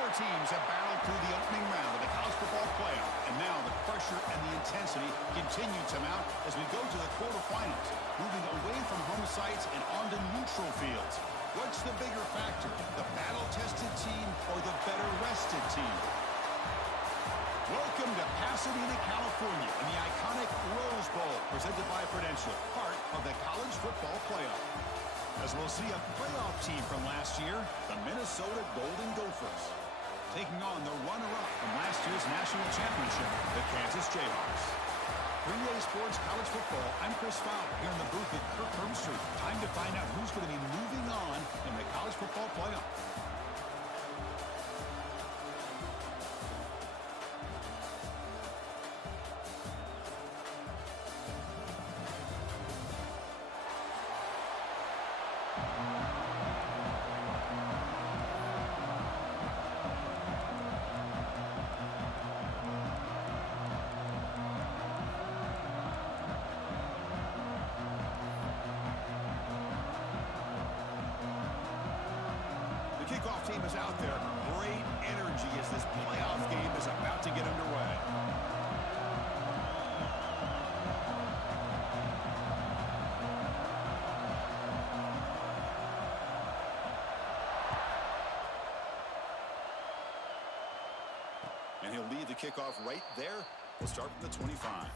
Four teams have battled through the opening round of the college football playoff, and now the pressure and the intensity continue to mount as we go to the quarterfinals, moving away from home sites and onto neutral fields. What's the bigger factor, the battle-tested team or the better-rested team? Welcome to Pasadena, California, in the iconic Rose Bowl, presented by Prudential, part of the college football playoff. As we'll see a playoff team from last year, the Minnesota Golden Gophers, taking on the runner-up from last year's national championship, the Kansas Jayhawks. 3A Sports College Football, I'm Chris Fowler, here in the booth at Kirk Street. Time to find out who's going to be moving on in the college football playoff. Kickoff team is out there. Great energy as this playoff game is about to get underway. And he'll lead the kickoff right there. We'll start from the 25.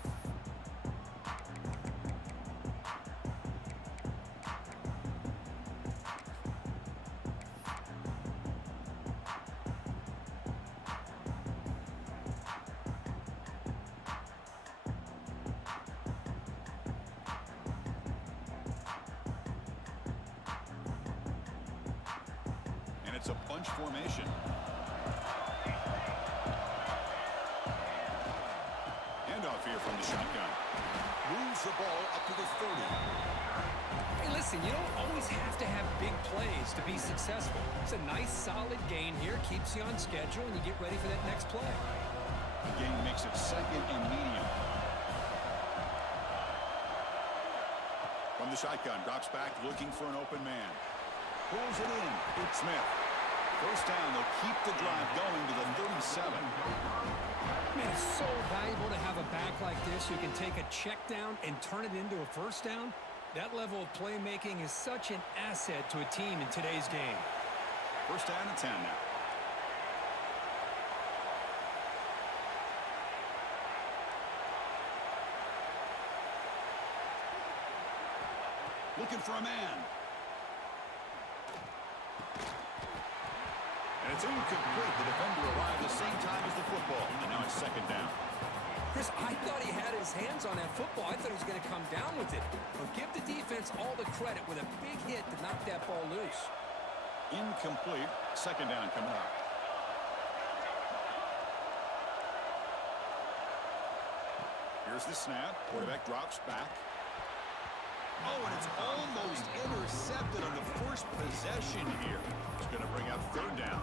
It's a bunch formation. Handoff here from the shotgun. Moves the ball up to the 30. Hey, listen, you don't always have to have big plays to be successful. It's a nice, solid gain here. Keeps you on schedule, and you get ready for that next play. The gain makes it second and medium. From the shotgun, drops back, looking for an open man. Pulls it in. It's Smith. First down, they'll keep the drive going to the 37. Man, it's so valuable to have a back like this who can take a check down and turn it into a first down. That level of playmaking is such an asset to a team in today's game. First down and 10 now. Looking for a man. And it's incomplete. The defender arrived the same time as the football. And now it's second down. Chris, I thought he had his hands on that football. I thought he was going to come down with it. But give the defense all the credit with a big hit to knock that ball loose. Incomplete. Second down coming up. Here's the snap. Quarterback drops back. Oh, and it's almost intercepted on the first possession here. It's going to bring up third down.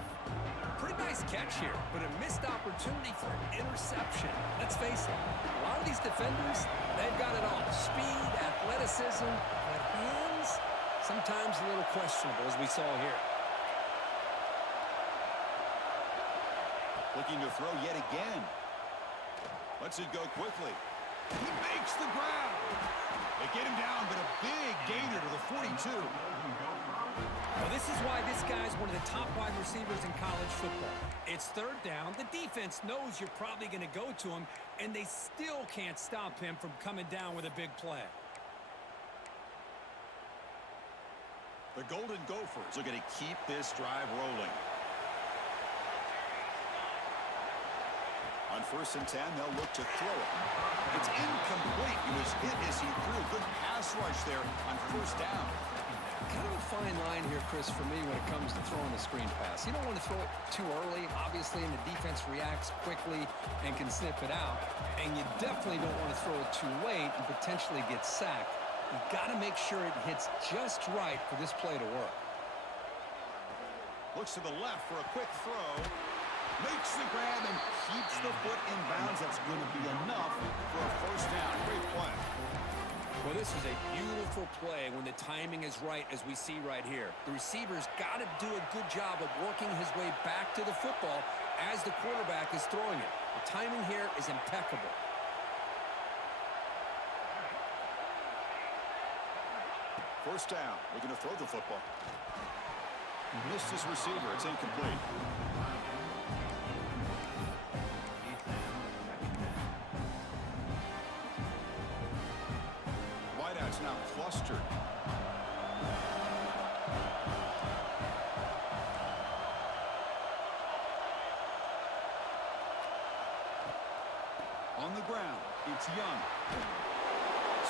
Pretty nice catch here, but a missed opportunity for an interception. Let's face it, a lot of these defenders, they've got it all. Speed, athleticism, but hands, sometimes a little questionable, as we saw here. Looking to throw yet again. Lets it go quickly. He makes the grab. They get him down, but a big gainer to the 42. Well, this is why this guy's one of the top wide receivers in college football. It's third down. The defense knows you're probably going to go to him, and they still can't stop him from coming down with a big play. The Golden Gophers are going to keep this drive rolling. On first and 10, they'll look to throw it. It's incomplete. He was hit as he threw. Good pass rush there on first down. Kind of a fine line here, Chris, for me when it comes to throwing a screen pass. You don't want to throw it too early, obviously, and the defense reacts quickly and can snip it out. And you definitely don't want to throw it too late and potentially get sacked. You've got to make sure it hits just right for this play to work. Looks to the left for a quick throw. Makes the grab and keeps the foot in bounds. That's going to be enough for a first down. Great play. Well, Well, this is a beautiful play when the timing is right, as we see right here. The receiver's got to do a good job of working his way back to the football as the quarterback is throwing it. The timing here is impeccable. First down. Looking to throw the football. Missed his receiver. It's incomplete. Wideout's now clustered. On the ground, it's Young.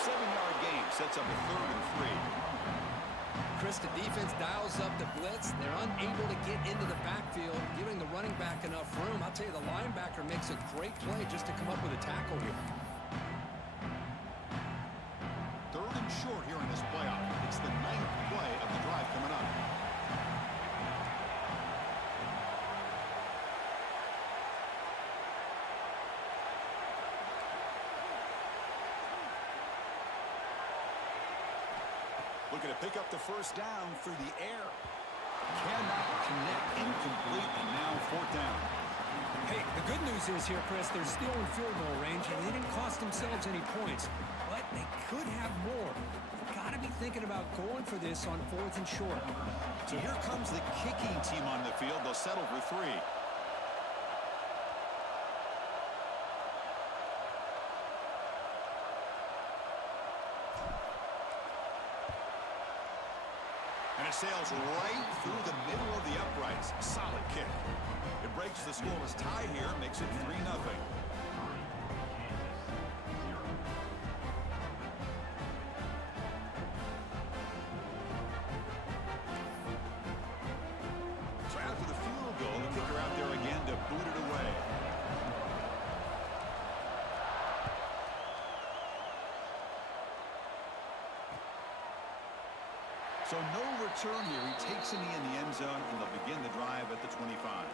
7-yard gain sets up a 3rd and 3. Chris, the defense dials up the blitz. They're unable to get into the backfield, giving the running back enough room. I'll tell you, the linebacker makes a great play just to come up with a tackle here. 3rd and short here in this playoff. It's the 9th play of the drive coming up. Looking to pick up the first down through the air. Cannot connect. Incomplete, and now 4th down. Hey, the good news is here, Chris, they're still in field goal range, and they didn't cost themselves any points. But they could have more. They've got to be thinking about going for this on 4th and short. So here comes the kicking team on the field. They'll settle for 3. And it sails right through the middle of the uprights. Solid kick. It breaks the scoreless tie here, makes it 3-0. So after the field goal, the kicker out there again to boot it away. So no return here. He takes a knee in the end zone, and they'll begin the drive at the 25.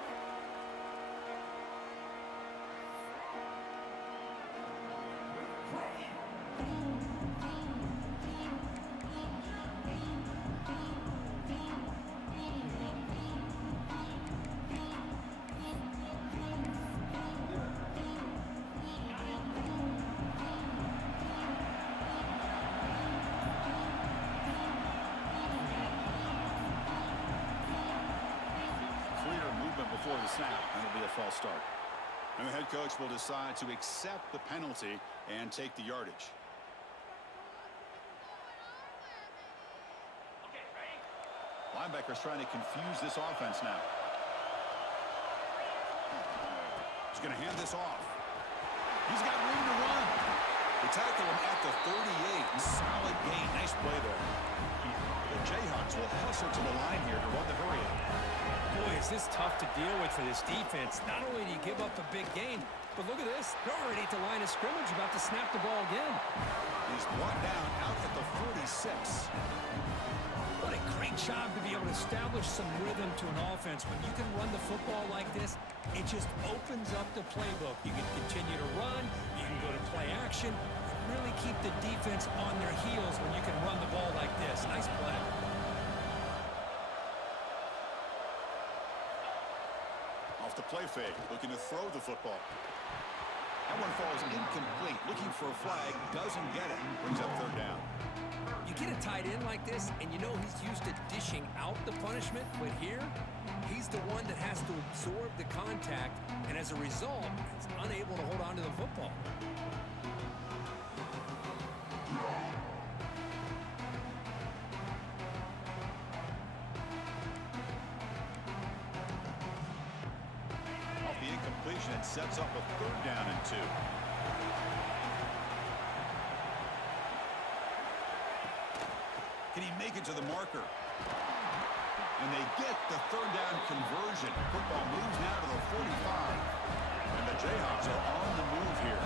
Before the snap, and it'll be a false start. And the head coach will decide to accept the penalty and take the yardage. Linebacker's trying to confuse this offense now. He's going to hand this off. He's got room to run. They tackle him at the 38. Solid gain. Nice play there. The Jayhawks will hustle to the line here to run the hurry up. Boy, is this tough to deal with for this defense. Not only do you give up a big gain, but look at this. They're already at the line of scrimmage, about to snap the ball again. He's brought down out at the 46. What a great job to be able to establish some rhythm to an offense. When you can run the football like this, it just opens up the playbook. You can continue to run. You can go to play action. And really keep the defense on their heels when you can run the ball like this. Nice play. Off the play fake, looking to throw the football. That one falls incomplete. Looking for a flag, doesn't get it. Brings up 3rd down. You get a tight end like this, and you know he's used to dishing out the punishment, but here, he's the one that has to absorb the contact, and as a result, he's unable to hold on to the football. Off the incompletion, it sets up a 3rd down and 2. Can he make it to the marker? And they get the 3rd down conversion. Football moves now to the 45. And the Jayhawks are on the move here.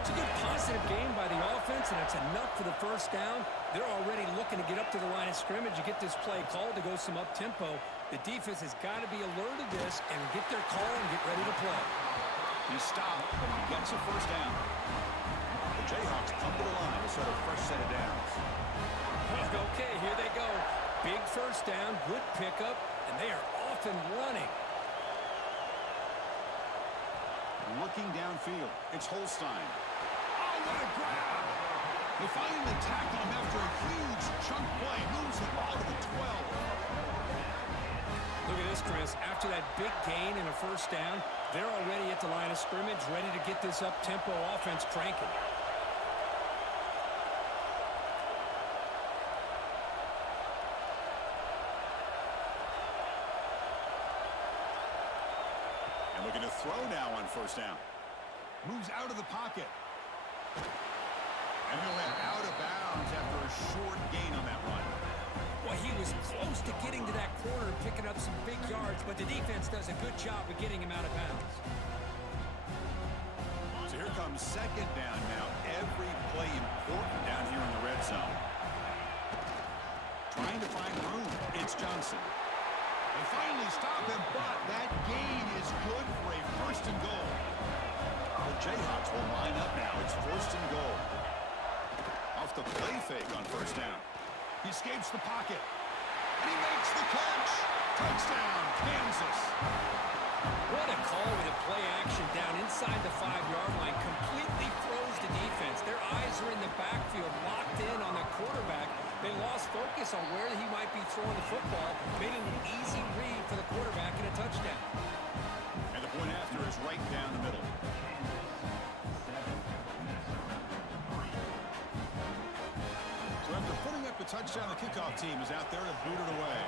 It's a good positive game by the offense, and it's enough for the first down. They're already looking to get up to the line of scrimmage. You get this play called to go some up-tempo. The defense has got to be alert of this and get their call and get ready to play. He stopped, but he gets a first down. The Jayhawks come to the line to set a fresh set of downs. Okay, here they go. Big first down, good pickup, and they are off and running. Looking downfield, it's Holstein. Oh, what a grab! They finally tackle him after a huge chunk play. Moves the ball to the 12. Look at this, Chris. After that big gain and a first down, they're already at the line of scrimmage, ready to get this up-tempo offense cranking. And looking to throw now on first down. Moves out of the pocket. And he'll head out of bounds after a short gain on that run. Well, he was close to getting to that corner and picking up some big yards, but the defense does a good job of getting him out of bounds. So here comes second down now. Every play important down here in the red zone. Trying to find room. It's Johnson. They finally stop him, but that gain is good for a first and goal. The Jayhawks will line up now. It's first and goal. Off the play fake on first down. He escapes the pocket. And he makes the catch. Touchdown, Kansas. What a call with a play action down inside the 5-yard line. Completely throws the defense. Their eyes are in the backfield, locked in on the quarterback. They lost focus on where he might be throwing the football, made it an easy read for the quarterback and a touchdown. And the point after is right down the middle. So after putting up the touchdown, the kickoff team is out there to boot it away.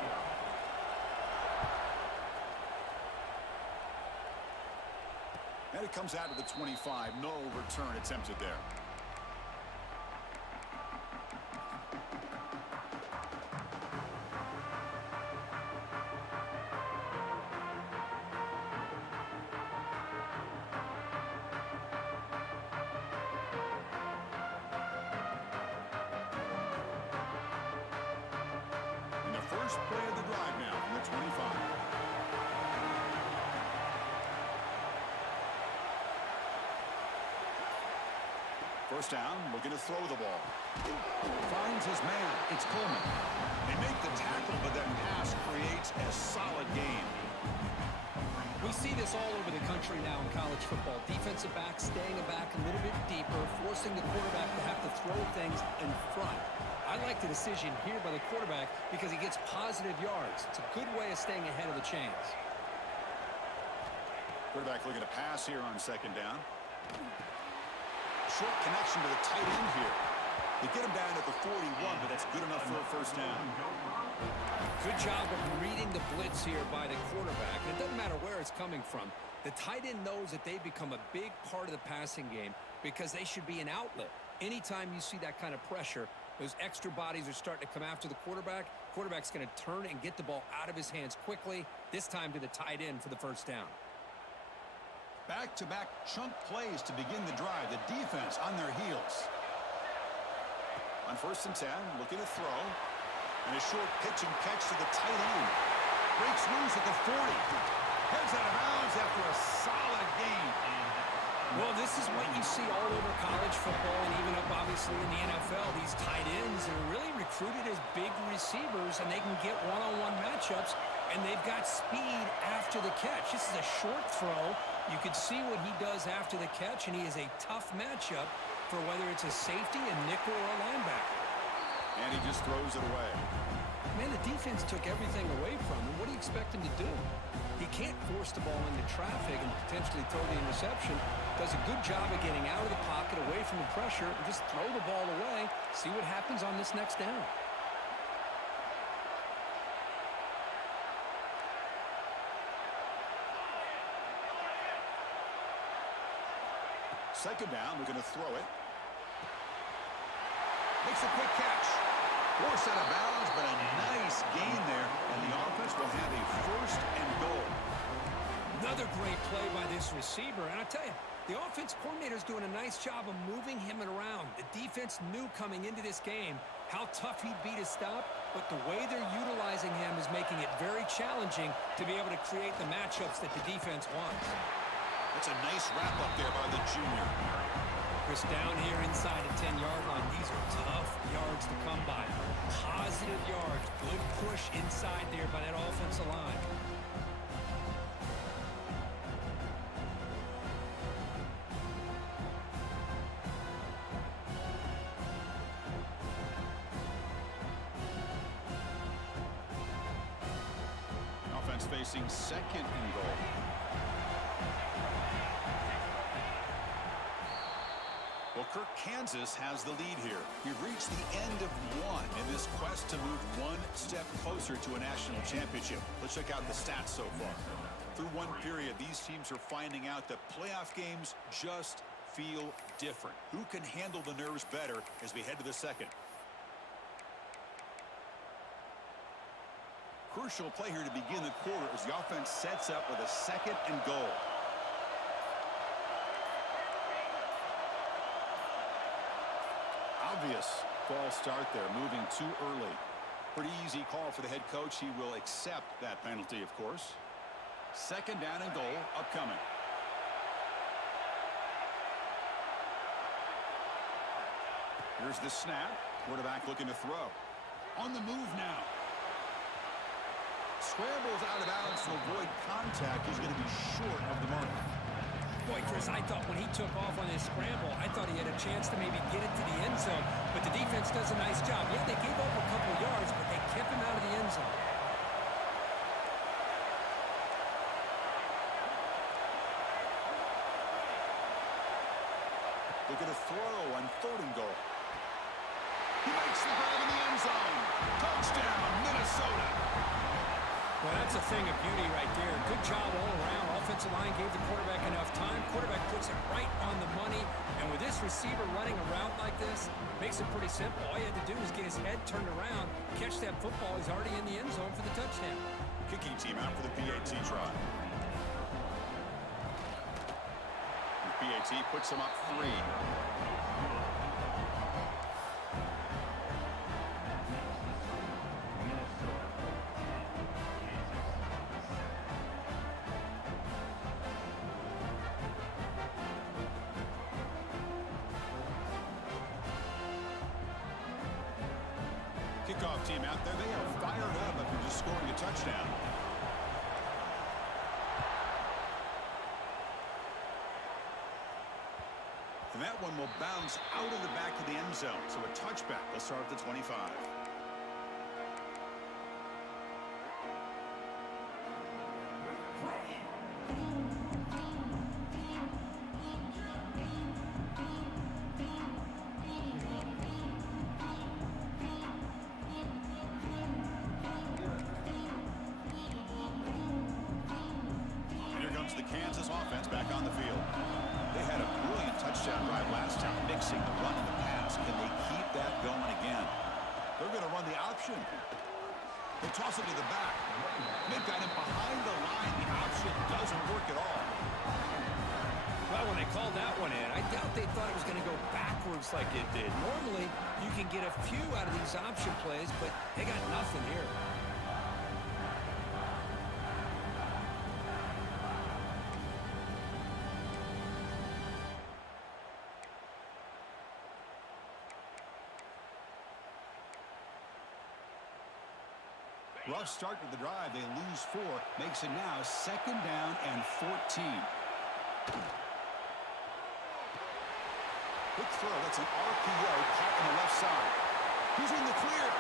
And it comes out to the 25. No return attempted there. And the first play of the drive now from the 25. First down, looking to throw the ball. Finds his man. It's Coleman. They make the tackle, but that pass creates a solid gain. We see this all over the country now in college football. Defensive backs staying back a little bit deeper, forcing the quarterback to have to throw things in front. I like the decision here by the quarterback because he gets positive yards. It's a good way of staying ahead of the chains. Quarterback looking to pass here on second down. Short connection to the tight end here. They get him down at the 41, but that's good enough for a first down. Good job of reading the blitz here by the quarterback. And it doesn't matter where it's coming from. The tight end knows that they become a big part of the passing game because they should be an outlet. Anytime you see that kind of pressure, those extra bodies are starting to come after the quarterback. Quarterback's going to turn and get the ball out of his hands quickly, this time to the tight end for the first down. Back-to-back chunk plays to begin the drive. The defense on their heels. On first and 10, looking to throw. And a short pitch and catch to the tight end. Breaks loose at the 40. Heads out of bounds after a solid gain. Well, this is what you see all over college football and even up, obviously, in the NFL. These tight ends are really recruited as big receivers, and they can get one-on-one matchups, and they've got speed after the catch. This is a short throw. You could see what he does after the catch, and he is a tough matchup for whether it's a safety, a nickel, or a linebacker. And he just throws it away. Man, the defense took everything away from him. What do you expect him to do? He can't force the ball into traffic and potentially throw the interception. Does a good job of getting out of the pocket, away from the pressure, and just throw the ball away. See what happens on this next down. Second down, we're going to throw it. Makes a quick catch. Forced out of bounds, but a nice gain there. And the offense will have a first and goal. Another great play by this receiver. And I tell you, the offense coordinator is doing a nice job of moving him around. The defense knew coming into this game how tough he'd be to stop, but the way they're utilizing him is making it very challenging to be able to create the matchups that the defense wants. That's a nice wrap up there by the junior. Chris, Chris, down here inside the 10-yard line, these are tough yards to come by. Positive yards. Good push inside there by that offensive line. Offense facing second and goal. Well, Kirk, Kansas has the lead here. We've reached the end of one in this quest to move one step closer to a national championship. Let's check out the stats so far. Through one period, these teams are finding out that playoff games just feel different. Who can handle the nerves better as we head to the second? Crucial play here to begin the quarter as the offense sets up with a second and goal. Obvious false start there, moving too early. Pretty easy call for the head coach. He will accept that penalty, of course. Second down and goal upcoming. Here's the snap. Quarterback looking to throw. On the move now. Scrambles out of bounds to avoid contact. He's going to be short of the mark. Boy, Chris, I thought when he took off on his scramble, I thought he had a chance to maybe get it to the end zone. But the defense does a nice job. Yeah, they gave up a couple yards, but they kept him out of the end zone. They're going to throw on third and goal. He makes the grab in the end zone. Touchdown, Minnesota. Well, that's a thing of beauty right there. Good job all around. Offensive line gave the quarterback enough time. Quarterback puts it right on the money. And with this receiver running a route like this, makes it pretty simple. All you had to do is get his head turned around, catch that football. He's already in the end zone for the touchdown. Kicking team out for the PAT try. The PAT puts him up 3. Kickoff team out there. They are fired up after just scoring a touchdown. And that one will bounce out of the back of the end zone. So a touchback. They'll start at the 25. The Kansas offense back on the field. They had a brilliant touchdown drive last time, mixing the run and the pass. Can they keep that going again? They're going to run the option. They toss it to the back. They've got him behind the line. The option doesn't work at all. Well, when they called that one in, I doubt they thought it was going to go backwards like it did. Normally, you can get a few out of these option plays, but they got nothing here. Rough start to the drive. They lose 4. Makes it now second down and 14. Quick throw. That's an RPO caught on the left side. He's in the clear.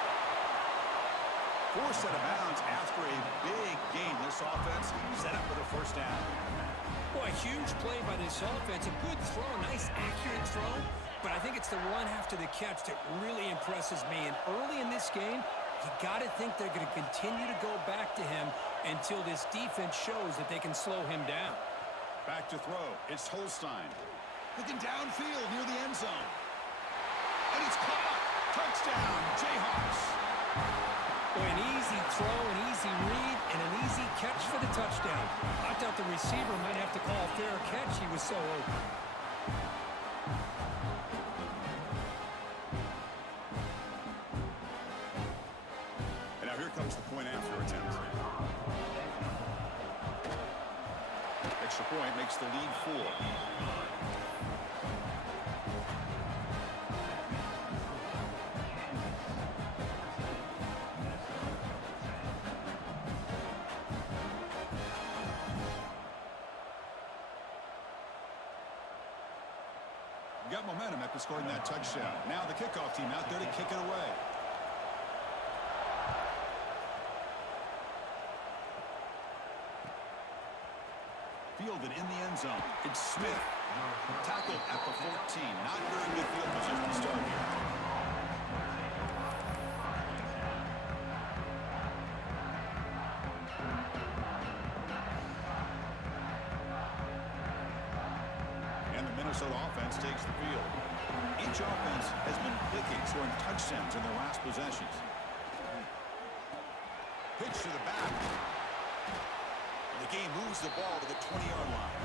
Forced out of bounds after a big gain. This offense set up with a first down. Boy, huge play by this offense. A good throw, nice accurate throw. But I think it's the run after the catch that really impresses me. And early in this game, you got to think they're going to continue to go back to him until this defense shows that they can slow him down. Back to throw. It's Holstein. Looking downfield near the end zone. And it's caught. Touchdown, Jayhawks. Boy, an easy throw, an easy read, and an easy catch for the touchdown. I thought the receiver might have to call a fair catch. He was so open. Comes the point after attempt. Extra point makes the lead 4. got momentum after scoring that touchdown. Now the kickoff team out there to kick it away. Fielded in the end zone. It's Smith. Tackled at the 14. Not very good field position to start here. And the Minnesota offense takes the field. Each offense has been clicking, scoring touchdowns in their last possessions. Pitch to the back. The game moves the ball to the 20-yard line.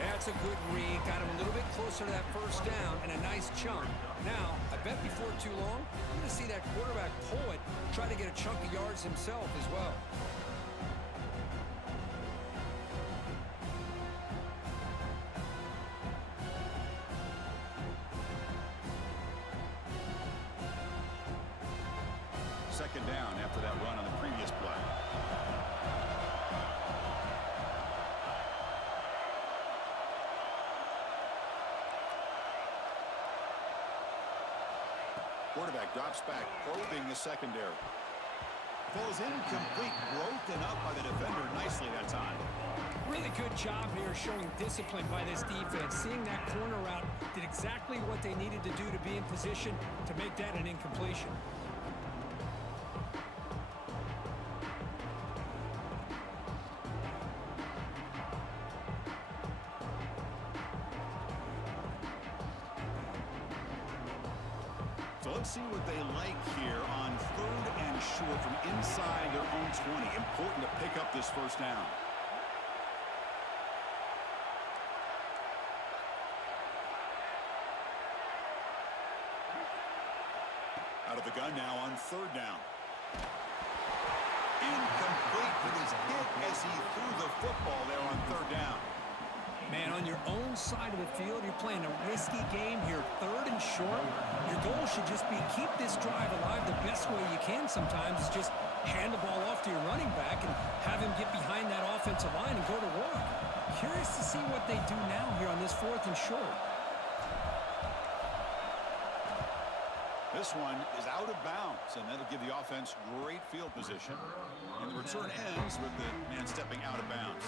That's a good read. Got him a little bit closer to that first down and a nice chunk. Now, I bet before too long, you're going to see that quarterback pull it, try to get a chunk of yards himself as well. Second down after that run on the previous play. Quarterback drops back, probing the secondary. Falls incomplete, broken up by the defender nicely that time. Really good job here showing discipline by this defense. Seeing that corner route did exactly what they needed to do to be in position to make that an incompletion. So let's see what they like here on 3rd and short from inside their own 20. Important to pick up this first down. Out of the gun now on 3rd down. Incomplete. He was hit as he threw the football there on 3rd down. Man, on your own side of the field, you're playing a risky game here, 3rd and short. Your goal should just be keep this drive alive the best way you can sometimes is just hand the ball off to your running back and have him get behind that offensive line and go to work. Curious to see what they do now here on this 4th and short. This one is out of bounds, and that'll give the offense great field position. And the return ends with the man stepping out of bounds.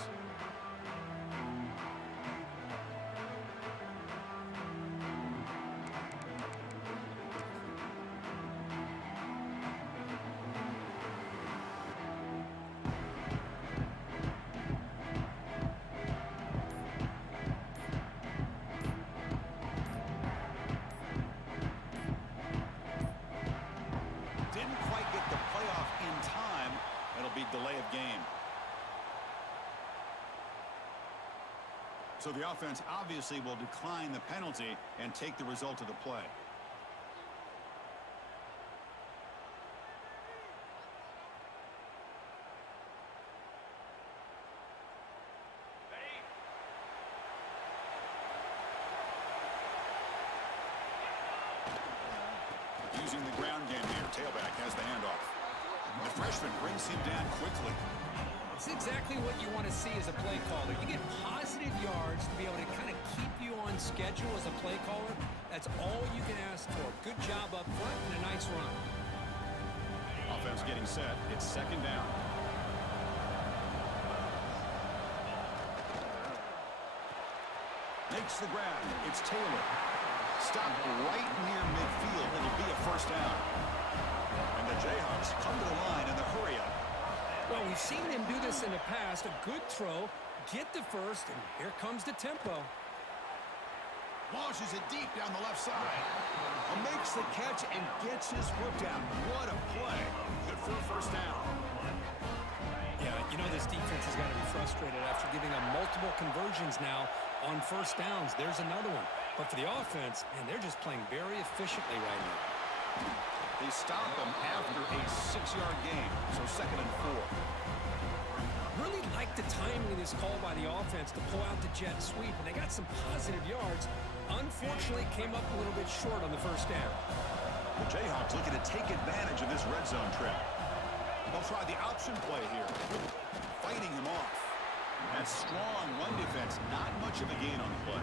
Delay of game. So the offense obviously will decline the penalty and take the result of the play. Using the ground game here. Tailback has the handoff. The freshman brings him down quickly. It's exactly what you want to see as a play caller. You get positive yards to be able to kind of keep you on schedule as a play caller. That's all you can ask for. Good job up front and a nice run. Offense getting set. It's 2nd down. Makes the grab. It's Taylor. Stopped right near midfield. It'll be a 1st down. And the Jayhawks come to the line in the hurry-up. Well, we've seen them do this in the past. A good throw, get the first, and here comes the tempo. Launches it deep down the left side. Makes the catch and gets his foot down. What a play. Good for a 1st down. Yeah, you know this defense has got to be frustrated after giving up multiple conversions now on 1st downs. There's another one. But for the offense, man, they're just playing very efficiently right now. They stop him after a 6-yard gain, so 2nd and 4. Really like the timing of this call by the offense to pull out the jet sweep, and they got some positive yards. Unfortunately, came up a little bit short on the 1st down. The Jayhawks looking to take advantage of this red zone trip. They'll try the option play here, fighting him off. That strong run defense, not much of a gain on the play.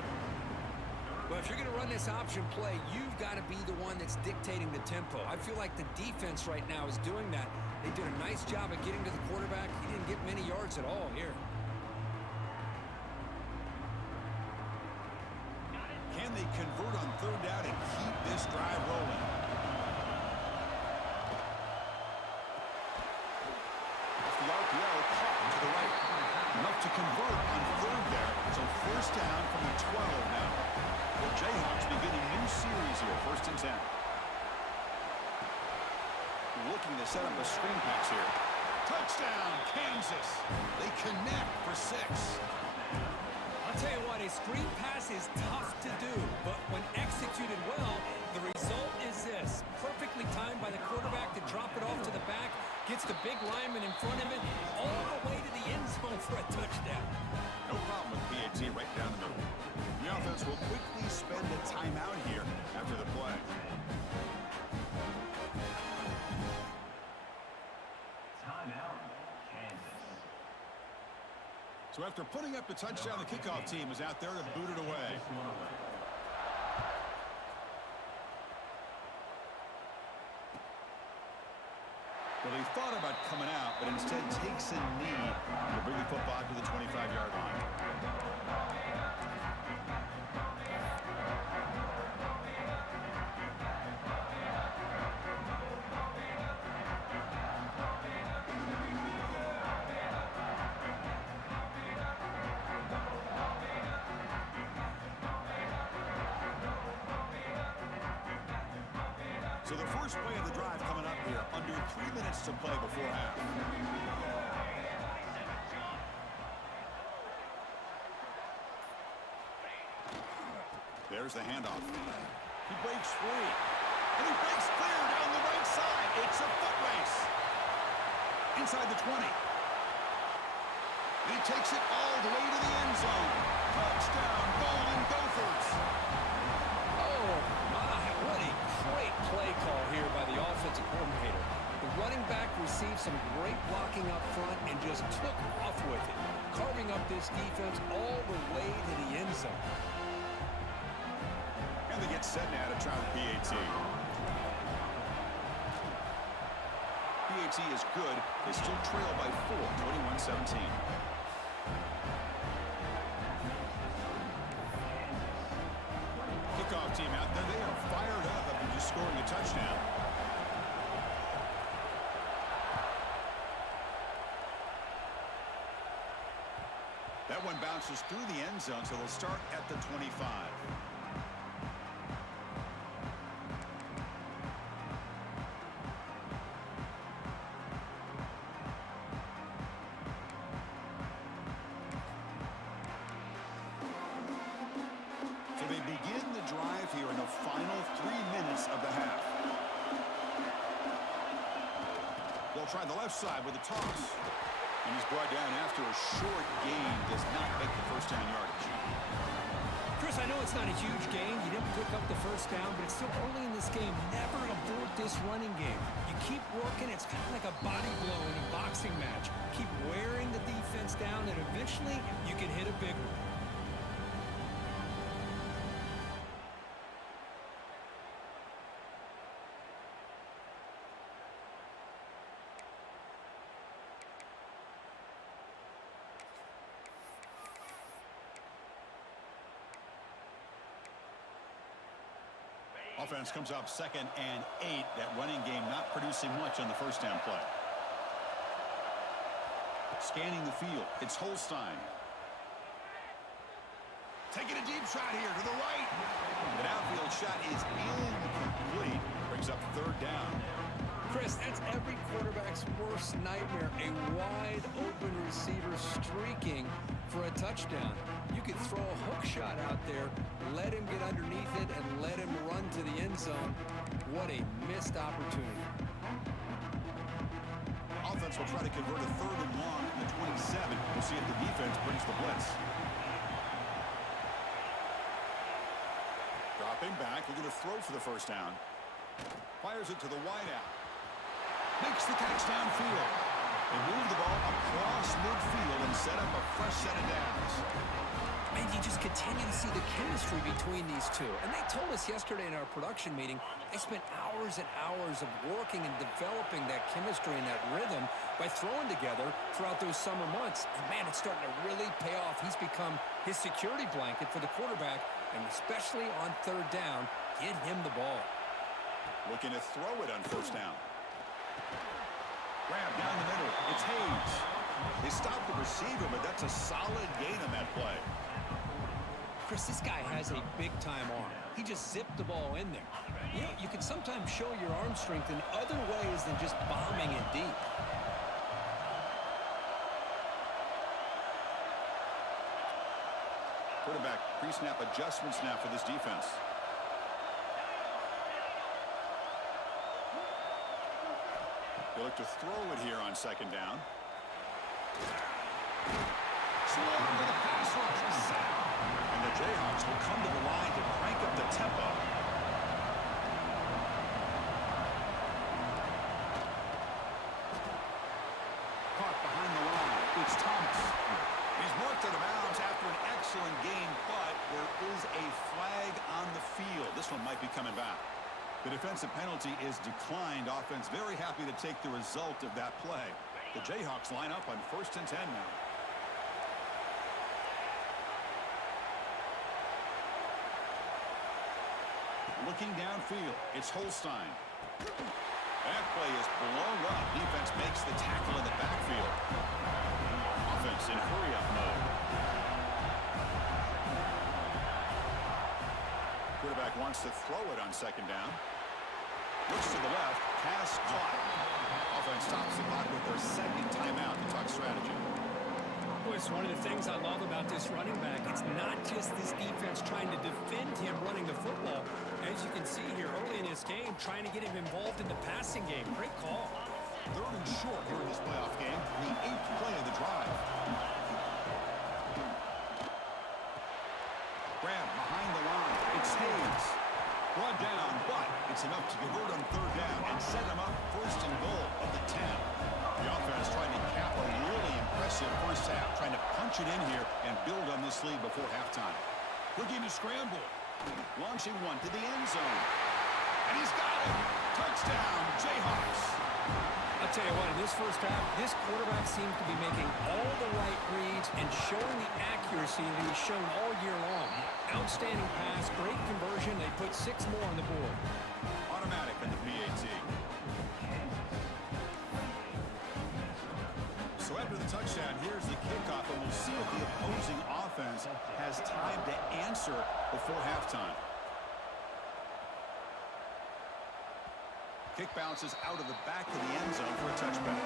Well, if you're going to run this option play, you've got to be the one that's dictating the tempo. I feel like the defense right now is doing that. They did a nice job of getting to the quarterback. He didn't get many yards at all here. Can they convert on third down and keep this drive rolling? Off the RPO, caught to the right. Enough to convert on third there. So first down from the 12 now. The Jayhawks begin a new series here, 1st and 10. Looking to set up a screen pass here. Touchdown, Kansas. They connect for 6. I'll tell you what, a screen pass is tough to do, but when executed well, the result is this. Perfectly timed by the quarterback to drop it off to the back, gets the big lineman in front of it, all the way to the end zone for a touchdown. No problem with PAT right down the middle. The offense will quickly spend a timeout here after the play. Timeout, Kansas. So after putting up the touchdown, the kickoff team is out there to boot it away. Well, he thought about coming out, but instead takes a knee to bring the football to the 25-yard line. So the first play of the drive coming up here, under 3 minutes to play before half. There's the handoff. He breaks free. And he breaks clear down the right side. It's a foot race. Inside the 20. He takes it all the way to the end zone. Touchdown, Golden Gophers. Oh, my, what a great play call here by the offensive coordinator. The running back received some great blocking up front and just took off with it, carving up this defense all the way to the end zone. And they get set now to try the PAT. PAT is good. They still trail by 4, 21-17. Kickoff team out there. They are fired up after just scoring a touchdown. That one bounces through the end zone, so they'll start at the 25. So they begin the drive here in the final 3 minutes of the half. They'll try the left side with a toss. And he's brought down after a short gain. Does not make the first down yardage. Chris, I know it's not a huge gain. You didn't pick up the first down, but it's still early in this game. Never abort this running game. You keep working. It's kind of like a body blow in a boxing match. Keep wearing the defense down, and eventually you can hit a big one. Offense comes up 2nd and 8. That running game not producing much on the first down play. Scanning the field. It's Holstein. Taking a deep shot here to the right. An outfield shot is incomplete. Brings up 3rd down. Chris, that's every quarterback's worst nightmare. A wide open receiver streaking for a touchdown. You could throw a hook shot out there, let him get underneath it, and let him run to the end zone. What a missed opportunity. Offense will try to convert a 3rd and long from the 27. We'll see if the defense brings the blitz. Dropping back, looking to throw for the first down. Fires it to the wideout. Makes the catch downfield. They move the ball across midfield and set up a fresh set of downs. And you just continue to see the chemistry between these two. And they told us yesterday in our production meeting, they spent hours and hours of working and developing that chemistry and that rhythm by throwing together throughout those summer months. And, man, it's starting to really pay off. He's become his security blanket for the quarterback, and especially on third down, get him the ball. Looking to throw it on first down. Grab down the middle. It's Hayes. They stopped the receiver, but that's a solid gain on that play. Chris, this guy has a big-time arm. He just zipped the ball in there. You know, you can sometimes show your arm strength in other ways than just bombing it deep. Quarterback pre-snap adjustments now for this defense. They look to throw it here on second down. Slow to the pass rush. And the Jayhawks will come to the line to crank up the tempo. Caught behind the line. It's Thomas. He's marked out of bounds after an excellent game, but there is a flag on the field. This one might be coming back. The defensive penalty is declined. Offense very happy to take the result of that play. The Jayhawks line up on 1st and 10 now. Looking downfield, it's Holstein. That play is blown up. Defense makes the tackle in the backfield. Offense in hurry-up mode. Quarterback wants to throw it on second down. Looks to the left, pass caught. Offense stops the clock with their second timeout to talk strategy. Boy, it's one of the things I love about this running back. It's not just this defense trying to defend him running the football. As you can see here early in this game, trying to get him involved in the passing game. Great call. 3rd and short here in this playoff game, the 8th play of the drive. Grab behind the line. It's Hayes. Brought down, but it's enough to convert on 3rd down and set him up 1st and goal of the 10. The offense trying to cap a really impressive first half, trying to punch it in here and build on this lead before halftime. Looking to scramble. Launching one to the end zone. And he's got it. Touchdown, Jayhawks. I'll tell you what, in this first half, this quarterback seems to be making all the right reads and showing the accuracy that he's shown all year long. Outstanding pass, great conversion. They put 6 more on the board. Automatic in the PAT. So after the touchdown, here's the kickoff, and we'll see if the opposing offense has time to answer before halftime. Kick bounces out of the back of the end zone for a touchback.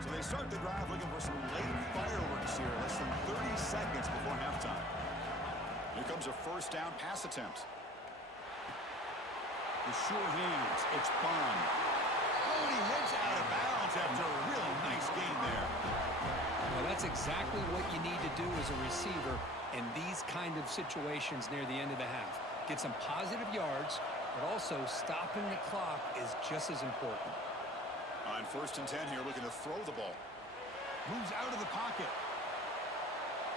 So they start the drive looking for some late fireworks here, less than 30 seconds before halftime. Here comes a first down pass attempt. The sure hands. It's Bond. Oh, and he heads out of bounds after a really nice game there. Well, that's exactly what you need to do as a receiver in these kind of situations near the end of the half. Get some positive yards, but also stopping the clock is just as important. On 1st and 10 here, looking to throw the ball. Moves out of the pocket.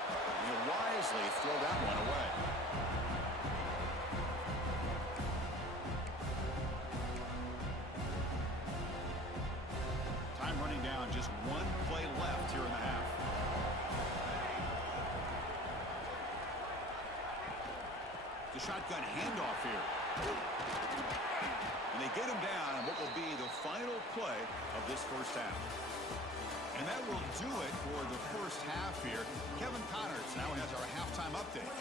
He'll wisely throw that one away. Time running down, just 1 play left here in the half. The shotgun handoff here. And they get him down on what will be the final play of this first half. And that will do it for the first half here. Kevin Connors now has our halftime update.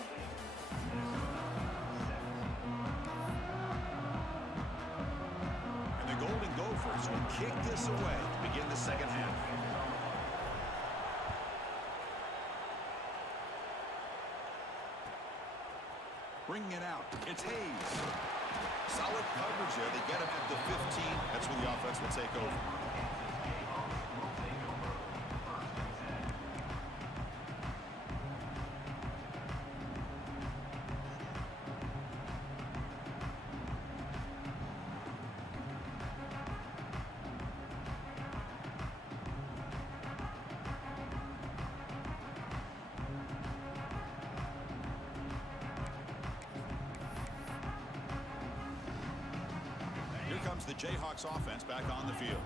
And the Golden Gophers will kick this away to begin the second half. Bringing it out, it's Hayes. Solid coverage there. They get him at the 15. That's where the offense will take over. Here comes the Jayhawks offense back on the field.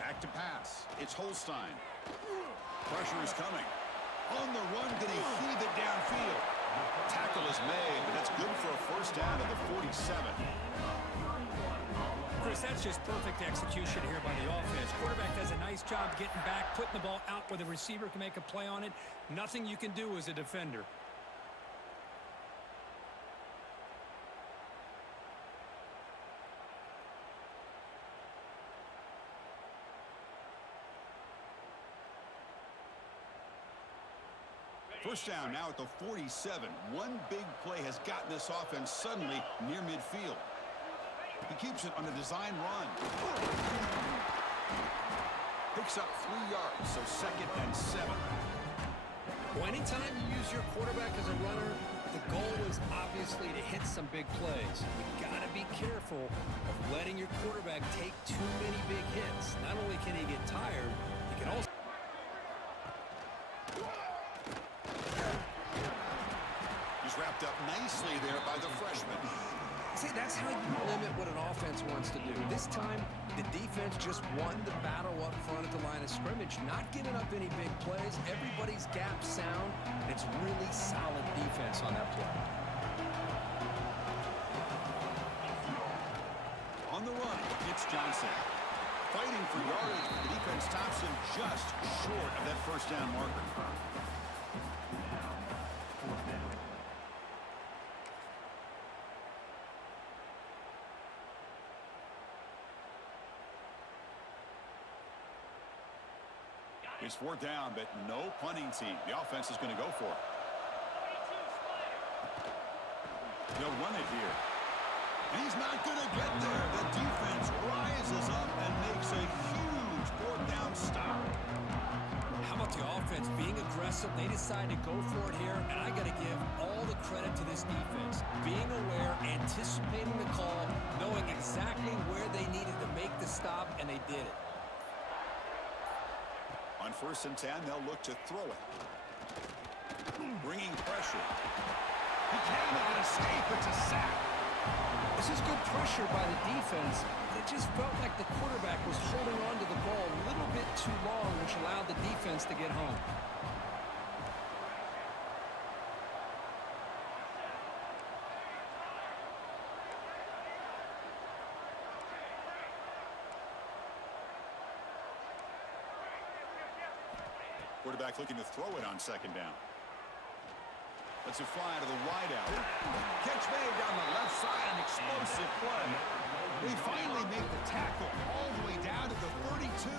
Back to pass. It's Holstein. Pressure is coming. On the run, going to heave it downfield. Tackle is made, but that's good for a first down at the 47. Chris, that's just perfect execution here by the offense. Quarterback does a nice job getting back, putting the ball out where the receiver can make a play on it. Nothing you can do as a defender. First down now at the 47. One big play has gotten this offense suddenly near midfield. He keeps it on a design run. Picks up 3 yards, so 2nd and 7. Well, anytime you use your quarterback as a runner, the goal is obviously to hit some big plays. You've got to be careful of letting your quarterback take too many big hits. Not only can he get tired, he can also... He's wrapped up nicely there by the freshman. See, that's how you limit what an offense wants to do. This time, the defense just won the battle up front at the line of scrimmage, not giving up any big plays. Everybody's gap sound. It's really solid defense on that play. On the run, it's Johnson. Fighting for yardage, but the defense stops him just short of that first down marker. It's 4th down, but no punting team. The offense is going to go for it. They'll run it here. And he's not going to get there. The defense rises up and makes a huge 4th down stop. How about the offense being aggressive? They decide to go for it here, and I got to give all the credit to this defense. Being aware, anticipating the call, knowing exactly where they needed to make the stop, and they did it. On 1st and 10, they'll look to throw it. Bringing pressure. He can't even escape. It's a sack. This is good pressure by the defense. It just felt like the quarterback was holding on to the ball a little bit too long, which allowed the defense to get home. Quarterback looking to throw it on 2nd down. Lets it fly to the wideout. Catch made down the left side, an explosive play. We finally make the tackle all the way down to the 32.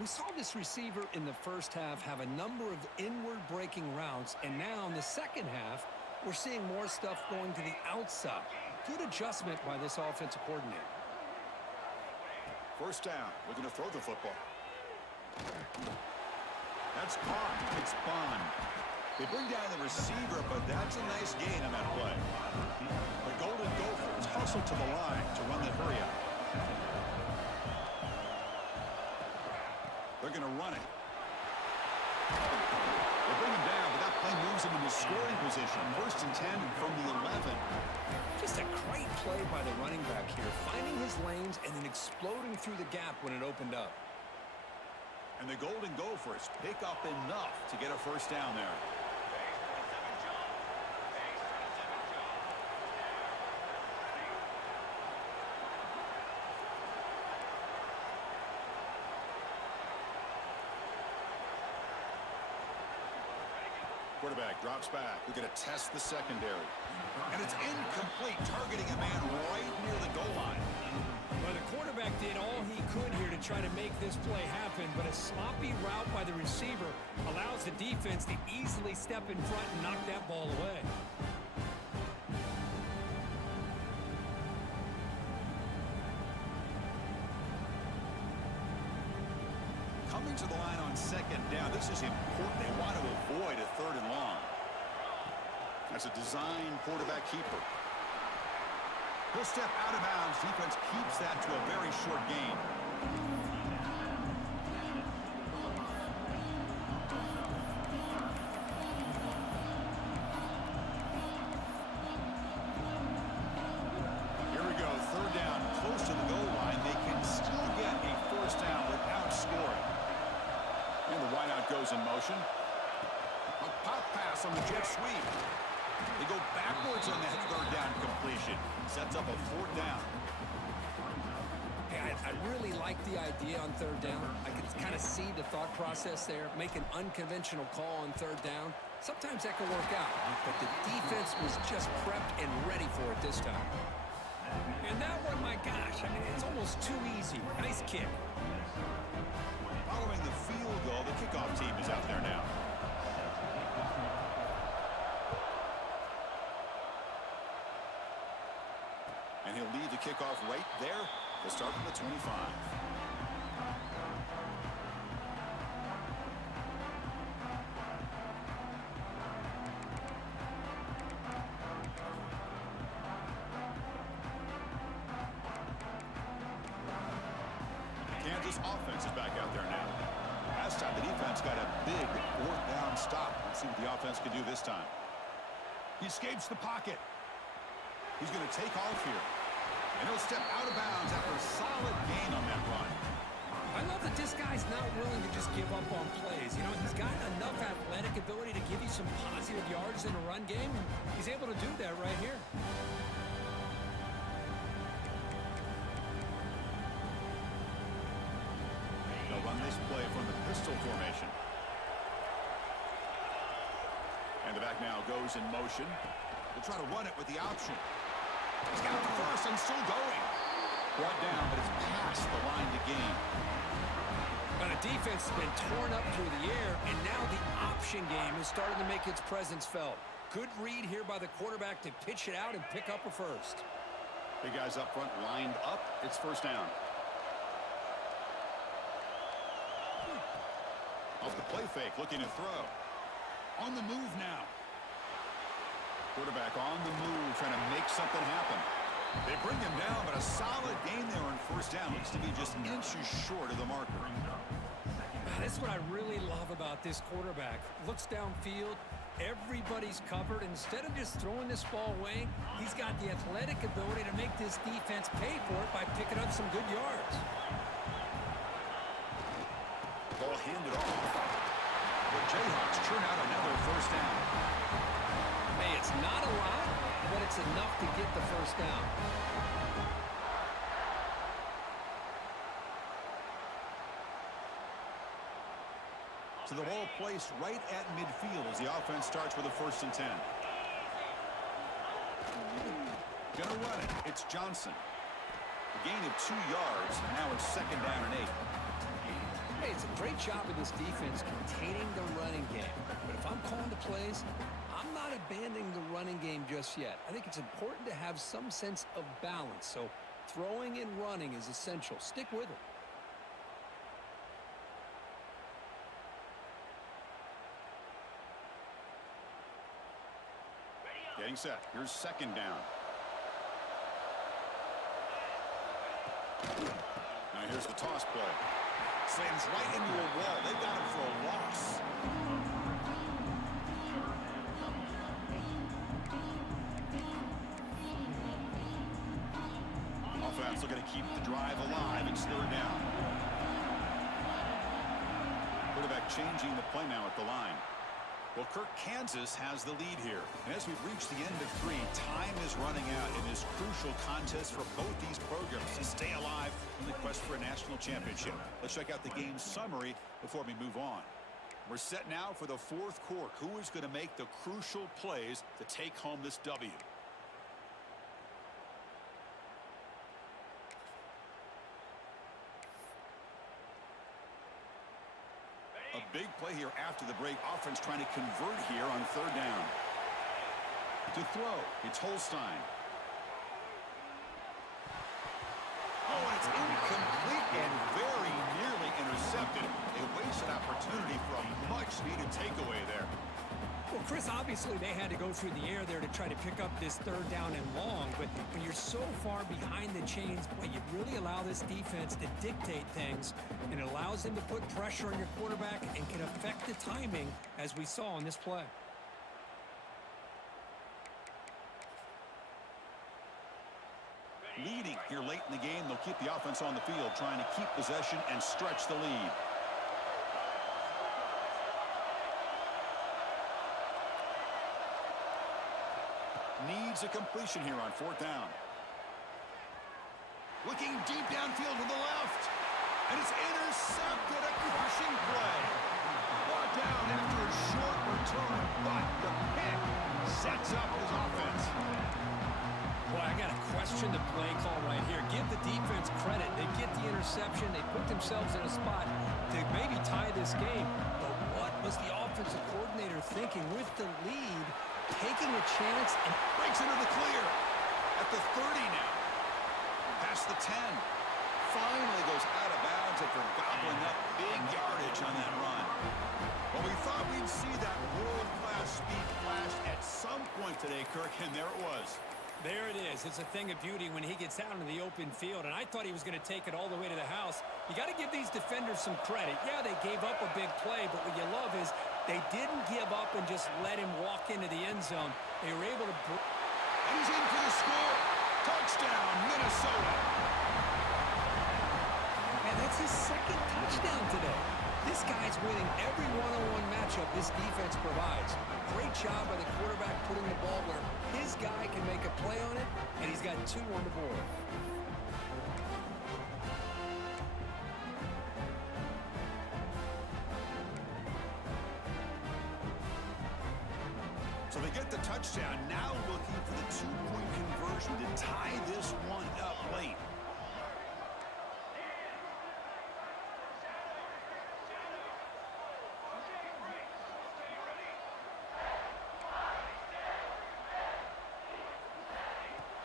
We saw this receiver in the first half have a number of inward breaking routes, and now in the second half, we're seeing more stuff going to the outside. Good adjustment by this offensive coordinator. First down, looking to throw the football. That's caught. It's Bond. They bring down the receiver, but that's a nice gain on that play. The Golden Gophers hustle to the line to run that hurry up. They're going to run it. They bring him down, but that play moves him into scoring position. 1st and 10 from the 11. Just a great play by the running back here, finding his lanes and then exploding through the gap when it opened up. And the Golden Gophers pick up enough to get a first down there. Quarterback drops back. We're going to test the secondary. And it's incomplete, targeting a man right near the goal line. Well, the quarterback did all he could here to try to make this play happen, but a sloppy route by the receiver allows the defense to easily step in front and knock that ball away. Coming to the line on second down. This is important. They want to avoid a third and long. That's a design quarterback keeper. He'll step out of bounds. Defense keeps that to a very short gain. Here we go. Third down, close to the goal line. They can still get a first down without scoring. And the wideout goes in motion. A pop pass on the jet sweep. They go backwards on that third down completion. Sets up a fourth down. Hey, I really like the idea on third down. I can kind of see the thought process there. Make an unconventional call on third down. Sometimes that can work out, but the defense was just prepped and ready for it this time. And that one, my gosh, I mean, it's almost too easy. Nice kick. Following the field goal, the kickoff team is out there now. And he'll lead the kickoff right there to start from the 25. Kansas offense is back out there now. Last time the defense got a big fourth down stop. Let's see what the offense can do this time. He escapes the pocket. He's going to take off here. And he'll step out of bounds after a solid gain on that run. I love that this guy's not willing to just give up on plays. You know, he's got enough athletic ability to give you some positive yards in a run game. And he's able to do that right here. They'll run this play from the pistol formation. And the back now goes in motion. They'll try to run it with the option. He's got the first and still going. Brought down, but it's past the line to gain. And the defense has been torn up through the air, and now the option game is starting to make its presence felt. Good read here by the quarterback to pitch it out and pick up a first. Big guys up front lined up. It's first down. Off the play fake, looking to throw. On the move now. Quarterback on the move, trying to make something happen. They bring him down, but a solid gain there on first down. Looks to be just inches short of the marker. That's what I really love about this quarterback. Looks downfield. Everybody's covered. Instead of just throwing this ball away, he's got the athletic ability to make this defense pay for it by picking up some good yards. Ball handed off. The Jayhawks turn out another first down. Hey, it's not a lot, but it's enough to get the first down. So the ball placed right at midfield as the offense starts with a 1st and 10. Gonna run it. It's Johnson. A gain of 2 yards. Now it's 2nd down and 8. Hey, it's a great job of this defense containing the running game. But if I'm calling the plays, I'm not abandoning the running game just yet. I think it's important to have some sense of balance. So throwing and running is essential. Stick with it. Getting set. Here's 2nd down. Now here's the toss play. Slams right into a wall. They got him for a loss. Offense looking to keep the drive alive. It's 3rd down. Quarterback changing the play now at the line. Well, Kirk, Kansas has the lead here. And as we've reached the end of 3, time is running out in this crucial contest for both these programs to stay alive in the quest for a national championship. Let's check out the game summary before we move on. We're set now for the 4th quarter. Who is going to make the crucial plays to take home this W? A big play here after the break. Offense trying to convert here on third down. To throw, it's Holstein. Oh, and it's incomplete and very nearly intercepted. A wasted opportunity for a much-needed takeaway there. Well, Chris, obviously they had to go through the air there to try to pick up this third down and long, but when you're so far behind the chains, boy, you really allow this defense to dictate things, and it allows them to put pressure on your quarterback and can affect the timing, as we saw on this play. Leading here late in the game, they'll keep the offense on the field, trying to keep possession and stretch the lead. Needs a completion here on fourth down. Looking deep downfield to the left. And it's intercepted. A crushing play. Brought down after a short return, but the pick sets up his offense. Boy, I got to question the play call right here. Give the defense credit. They get the interception. They put themselves in a spot to maybe tie this game. But what was the offensive coordinator thinking with the lead? Taking a chance and Breaks into the clear. At the 30 now. Past the 10. Finally goes out of bounds after gobbling up big yardage on that run. Well, we thought we'd see that world-class speed flash at some point today, Kirk, and there it was. there it is. It's a thing of beauty when he gets out into the open field, and I thought he was going to take it all the way to the house. You got to give these defenders some credit. Yeah, they gave up a big play, but what you love is they didn't give up and just let him walk into the end zone. They were able to... And he's in for the score. Touchdown, Minnesota. And that's his second touchdown today. This guy's winning every one-on-one matchup this defense provides. Great job by the quarterback putting the ball where his guy can make a play on it, and he's got 2 on the board. So they get the touchdown, now looking for the 2-point conversion to tie this one up late.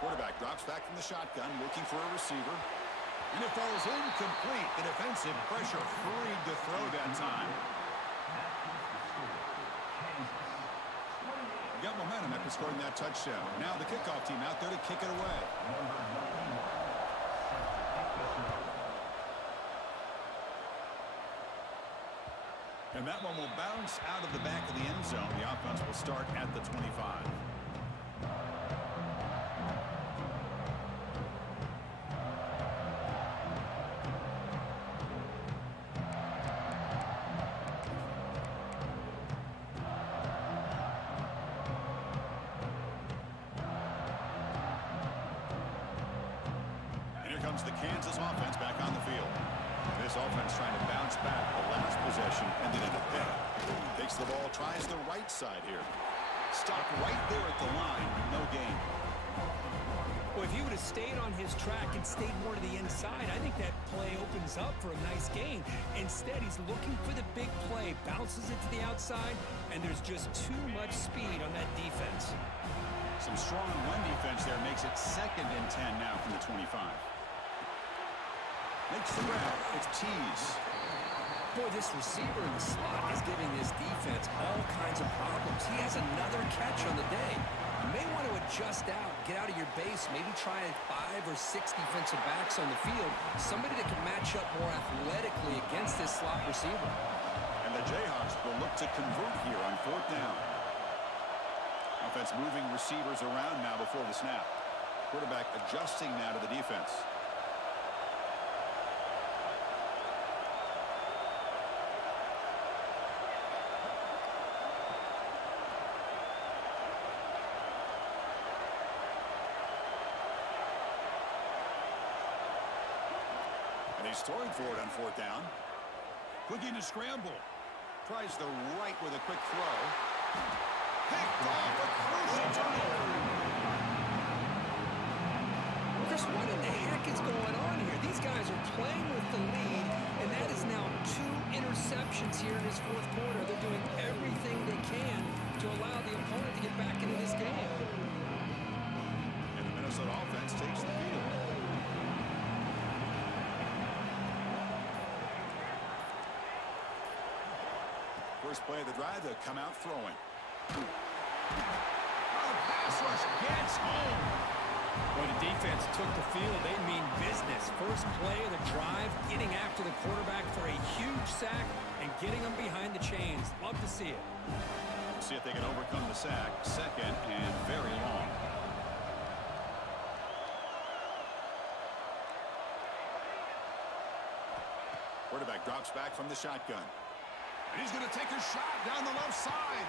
Quarterback drops back from the shotgun, looking for a receiver. And it falls incomplete. The defensive pressure freed to throw that time. Got momentum after scoring that touchdown. Now the kickoff team out there to kick it away. And that one will bounce out of the back of the end zone. The offense will start at the 25. Comes the Kansas offense back on the field. This offense trying to bounce back the last possession, ended in a pick. Takes the ball, tries the right side here. Stop right there at the line, no gain. Well, if he would have stayed on his track and stayed more to the inside, I think that play opens up for a nice gain. Instead, he's looking for the big play, bounces it to the outside, and there's just too much speed on that defense. Some strong run defense there makes it 2nd and 10 now from the 25. Makes the grab. It's Tease. Boy, this receiver in the slot is giving this defense all kinds of problems. He has another catch on the day. You may want to adjust out, get out of your base, maybe try 5 or 6 defensive backs on the field, somebody that can match up more athletically against this slot receiver. And the Jayhawks will look to convert here on 4th down. Offense moving receivers around now before the snap. Quarterback adjusting now to the defense. And he's throwing for it on 4th down. Looking to scramble. Tries the right with a quick throw. Picked off a crucial turnover. Chris, what in the heck is going on here? These guys are playing with the lead, and that is now 2 interceptions here in this fourth quarter. They're doing everything they can to allow the opponent to get back into this game. And the Minnesota offense takes the field. First play of the drive, they'll come out throwing. Oh, pass rush gets home. When the defense took the field, they mean business. First play of the drive, getting after the quarterback for a huge sack and getting them behind the chains. Love to see it. See if they can overcome the sack. Second and very long. Quarterback drops back from the shotgun. And he's going to take a shot down the left side.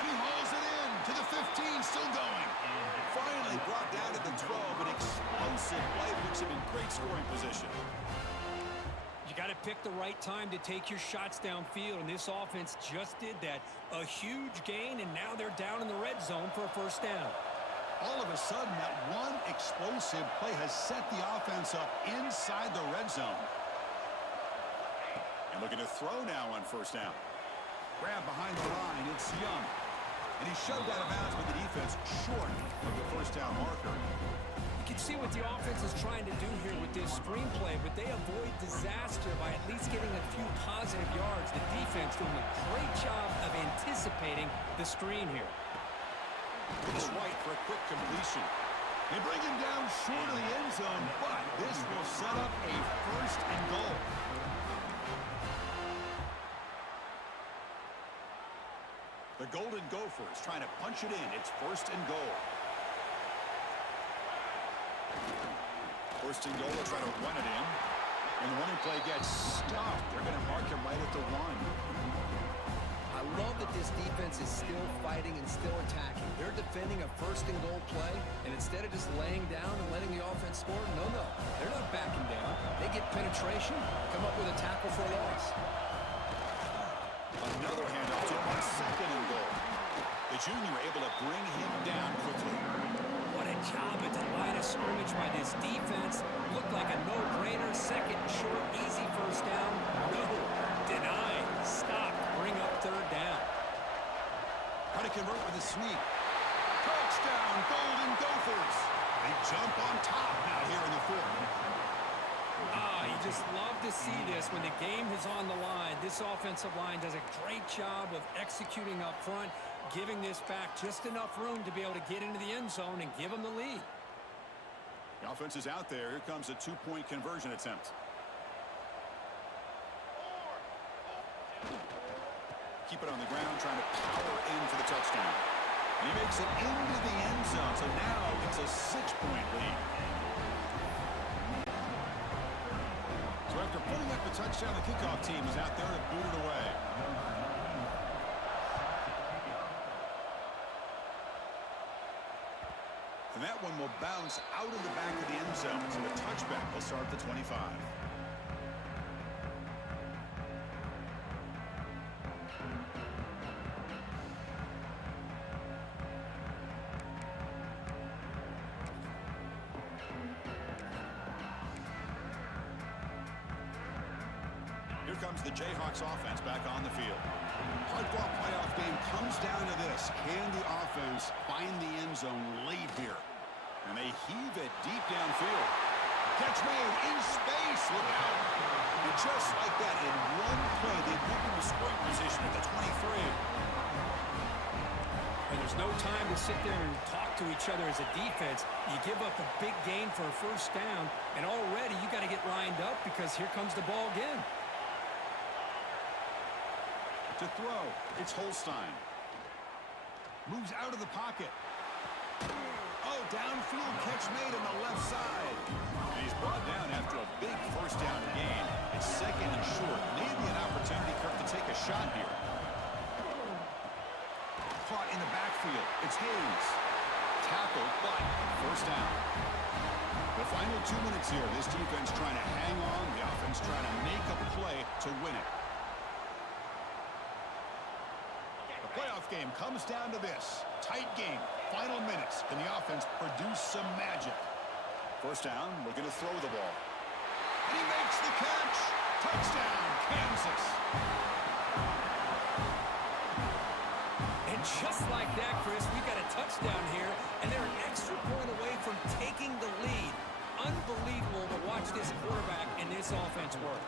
And he hauls it in to the 15, still going. Finally brought down to the 12. An explosive play puts him in great scoring position. You got to pick the right time to take your shots downfield, and this offense just did that. A huge gain, and now they're down in the red zone for a first down. All of a sudden, that one explosive play has set the offense up inside the red zone. And looking to throw now on first down. Grab behind the line, it's Young. And he's shoved out of bounds with the defense short of the first down marker. You can see what the offense is trying to do here with this screenplay, but they avoid disaster by at least getting a few positive yards. The defense doing a great job of anticipating the screen here. It's right for a quick completion. They bring him down short of the end zone, but this will set up a first and goal. The Golden Gophers trying to punch it in. It's first and goal. First and goal, they'll try to run it in. And the running play gets stopped. They're going to mark him right at the 1. I love that this defense is still fighting and still attacking. They're defending a first and goal play, and instead of just laying down and letting the offense score, no. They're not backing down. They get penetration, come up with a tackle for a loss. Another handoff to him on second and goal. The junior able to bring him down quickly. What a job at the line of scrimmage by this defense. Looked like a no-brainer. Second short, easy first down. No, deny, stop, bring up third down. Try to convert with a sweep. Touchdown, Golden Gophers. They jump on top now here in the fourth. You just love to see this when the game is on the line. This offensive line does a great job of executing up front, giving this back just enough room to be able to get into the end zone and give them the lead. The offense is out there. Here comes a 2-point conversion attempt. Keep it on the ground, trying to power in for the touchdown. And he makes it into the end zone, so now it's a 6-point lead. So after putting up the touchdown, the kickoff team is out there to boot it away. And that one will bounce out of the back of the end zone. So the touchback will start at the 25. Here comes the Jayhawks offense back on the field. Hardball playoff game comes down to this. Can the offense find the end zone late here? And they heave it deep downfield. Catch made in space. Look out. And just like that, in one play, they put him in scoring position at the 23. And there's no time to sit there and talk to each other as a defense. You give up a big gain for a first down, and already you got to get lined up because here comes the ball again. To throw, it's Holstein. Moves out of the pocket. Oh, downfield catch made on the left side. And he's brought down after a big first down gain. It's second and short. Maybe an opportunity, Kirk, to take a shot here. Caught in the backfield. It's Hayes. Tackled, but first down. The final 2 minutes here. This defense trying to hang on. The offense trying to make a play to win it. Playoff game comes down to this. Tight game. Final minutes. Can the offense produce some magic? First down, looking to throw the ball. And he makes the catch. Touchdown, Kansas. And just like that, Chris, we got a touchdown here, and they're an extra point away from taking the lead. Unbelievable to watch this quarterback and this offense work.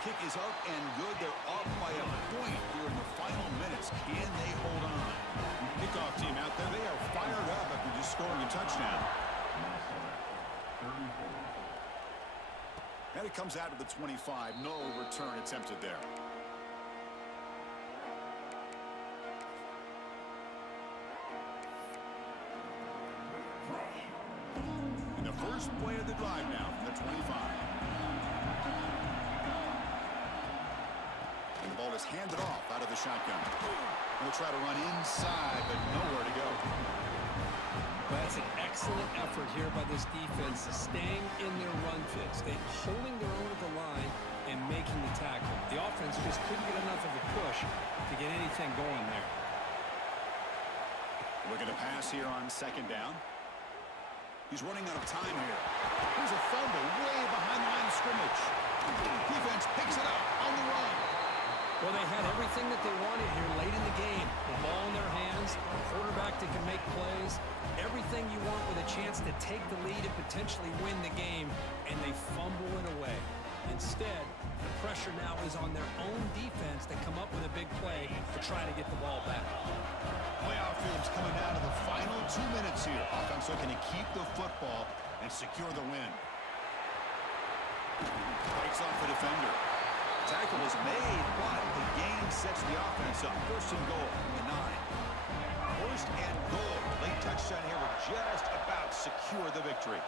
Kick is up and good. They're up by a point here in the final minutes. Can they hold on? Kickoff team out there, they are fired up after just scoring a touchdown. And it comes out to the 25. No return attempted there. And the first play of the drive now from the 25. And the ball is handed off out of the shotgun. They'll try to run inside, but nowhere to go. That's an excellent effort here by this defense, staying in their run fits. They're holding their own at the line and making the tackle. The offense just couldn't get enough of a push to get anything going there. Looking to pass here on second down. He's running out of time here. Here's a fumble way behind the line of scrimmage. Defense picks it up on the run. Well, they had everything that they wanted here late in the game. The ball in their hands, a quarterback that can make plays, everything you want with a chance to take the lead and potentially win the game, and they fumble it away. Instead, the pressure now is on their own defense to come up with a big play to try to get the ball back. Playoff game's coming down to the final 2 minutes here. Offense looking to keep the football and secure the win. Breaks off the defender. Tackle is made, but the gain sets the offense up. First and goal, the 9. First and goal. Late touchdown here will just about secure the victory.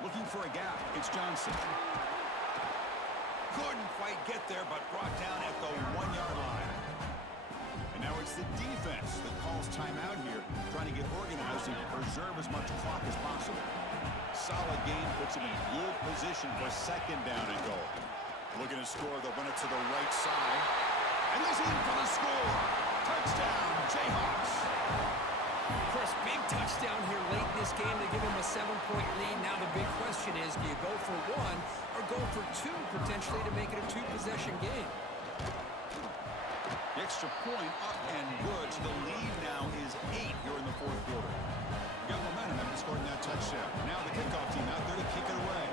Looking for a gap. It's Johnson. Couldn't quite get there, but brought down at the 1-yard line. And now it's the defense that calls timeout here, trying to get organized and preserve as much clock as possible. Solid game puts him in good position for second down and goal. Looking to score, they'll run it to the right side. And he's in for the score. Touchdown, Jayhawks. Chris, big touchdown here late in this game to give them a 7-point lead. Now the big question is, do you go for 1 or go for 2 potentially to make it a 2-possession game? The extra point up and good. So the lead now is 8 here in the fourth quarter. Got momentum after scoring that touchdown. Now the kickoff team out there to kick it away.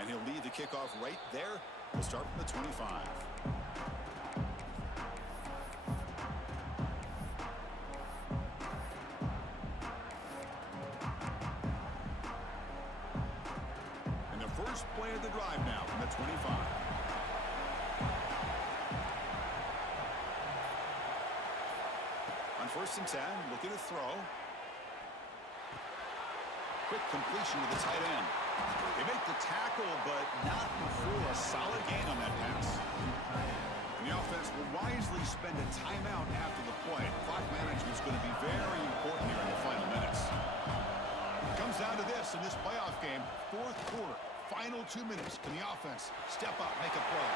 And he'll lead the kickoff right there. We'll start from the 25. First play of the drive now from the 25. On first and 10, looking to throw. Quick completion to the tight end. They make the tackle, but not before a solid gain on that pass. And the offense will wisely spend a timeout after the play. Clock management is going to be very important here in the final minutes. It comes down to this in this playoff game, fourth quarter. Final 2 minutes. Can the offense step up, make a play?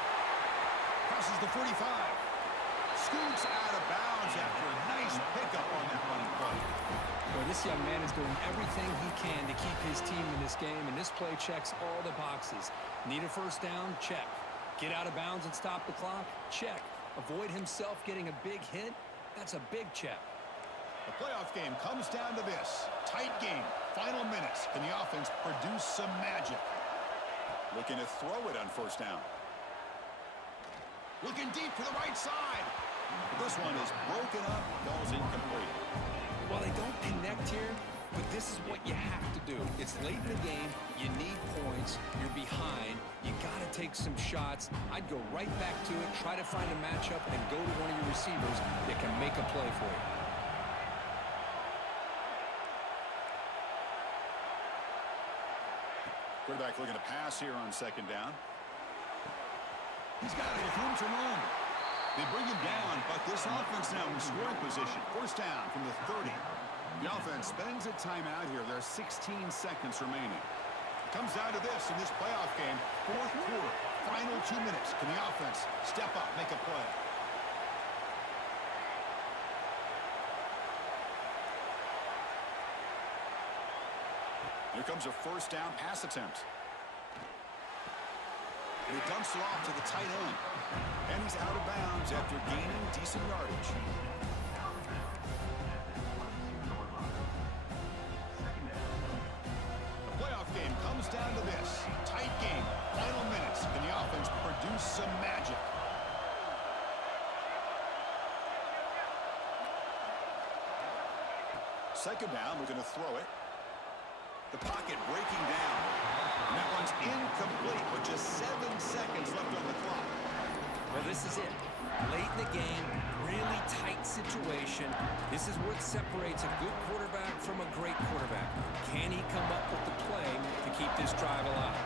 Crosses the 45. Scoots out of bounds after a nice pickup on that running play. Well, this young man is doing everything he can to keep his team in this game, and this play checks all the boxes. Need a first down? Check. Get out of bounds and stop the clock? Check. Avoid himself getting a big hit? That's a big check. The playoff game comes down to this. Tight game. Final minutes. Can the offense produce some magic? Looking to throw it on first down. Looking deep to the right side. This one is broken up. Ball's incomplete. Well, they don't connect here, but this is what you have to do. It's late in the game. You need points. You're behind. You got to take some shots. I'd go right back to it, try to find a matchup, and go to one of your receivers that can make a play for you. Quarterback looking to pass here on second down. He's got it with room to run. They bring him down, but this offense now in scoring position. First down from the 30. The offense spends a timeout here. There are 16 seconds remaining. Comes down to this in this playoff game. Fourth quarter, final 2 minutes. Can the offense step up, make a play? Here comes a first down pass attempt. And he dumps it off to the tight end. And he's out of bounds after gaining decent yardage. The playoff game comes down to this. Tight game. Final minutes. Can the offense produce some magic? Second down, we're going to throw it. The pocket breaking down. And that one's incomplete with just 7 seconds left on the clock. Well, this is it. Late in the game, really tight situation. This is what separates a good quarterback from a great quarterback. Can he come up with the play to keep this drive alive?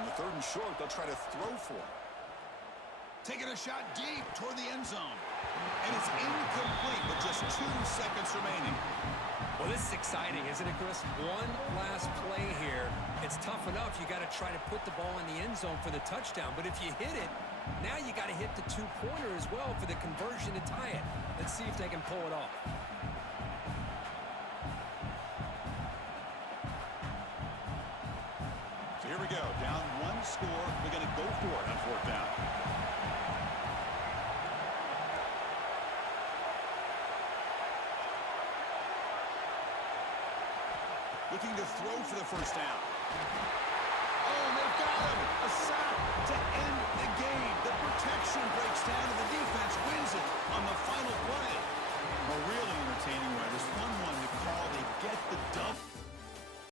On the third and short, they'll try to throw for it. Taking a shot deep toward the end zone. And it's incomplete with just 2 seconds remaining. Well, this is exciting, isn't it, Chris? One last play here. It's tough enough. You got to try to put the ball in the end zone for the touchdown. But if you hit it, now you got to hit the 2-pointer as well for the conversion to tie it. Let's see if they can pull it off. So here we go. Down 1 score. We're going to go for it on fourth down. Looking to throw for the first down. Oh, they've got him. A sack to end